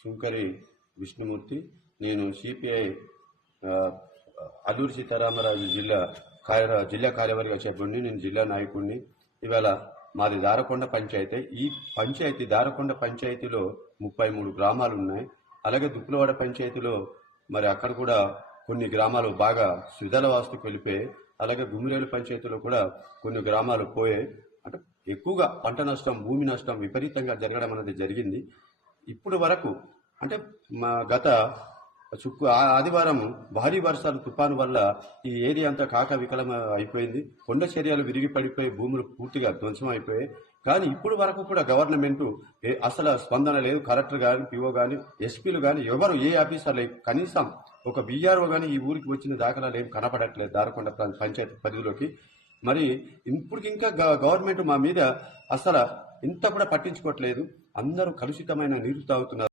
శుంకరి విష్ణుమూర్తి. నేను సిపిఐ అల్లూరి సీతారామరాజు జిల్లా కార్యవర్గ సభ్యుడిని. నేను జిల్లా నాయకుడిని. ఇవాళ మాది దారకొండ పంచాయతీ. ఈ పంచాయతీ దారకొండ పంచాయతీలో 33 గ్రామాలు ఉన్నాయి. అలాగే దుప్పులవాడ పంచాయతీలో మరి అక్కడ కూడా కొన్ని గ్రామాలు బాగా శిథిల వాస్తుకు వెళ్ళిపోయాయి. అలాగే గుమ్మిరేలు పంచాయతీలో కూడా కొన్ని గ్రామాలు పోయాయి. అంటే ఎక్కువగా పంట నష్టం, భూమి నష్టం విపరీతంగా జరగడం అనేది జరిగింది. ఇప్పుడు వరకు అంటే గత ఆదివారం భారీ వర్షాలు తుఫాను వల్ల ఈ ఏరియా అంతా కాకవికలం అయిపోయింది. కొండ చర్యలు విరిగి పడిపోయి భూములు పూర్తిగా ధ్వంసం అయిపోయాయి. కానీ ఇప్పుడు వరకు కూడా గవర్నమెంట్ అసలు స్పందన లేదు. కలెక్టర్ కానీ, పిఓ కానీ, ఎస్పీలు కానీ ఎవరు ఏ ఆఫీసర్లు కనీసం ఒక బీఆర్ఓ కానీ ఈ ఊరికి వచ్చిన దాఖలాలు ఏం కనపడట్లేదు దారకొండ పంచాయతీ పరిధిలోకి. మరి ఇప్పటికింకా గవర్నమెంట్ మా మీద అసలు ఇంత కూడా పట్టించుకోవట్లేదు. అందరూ కలుషితమైన నీరు తాగుతున్నారు.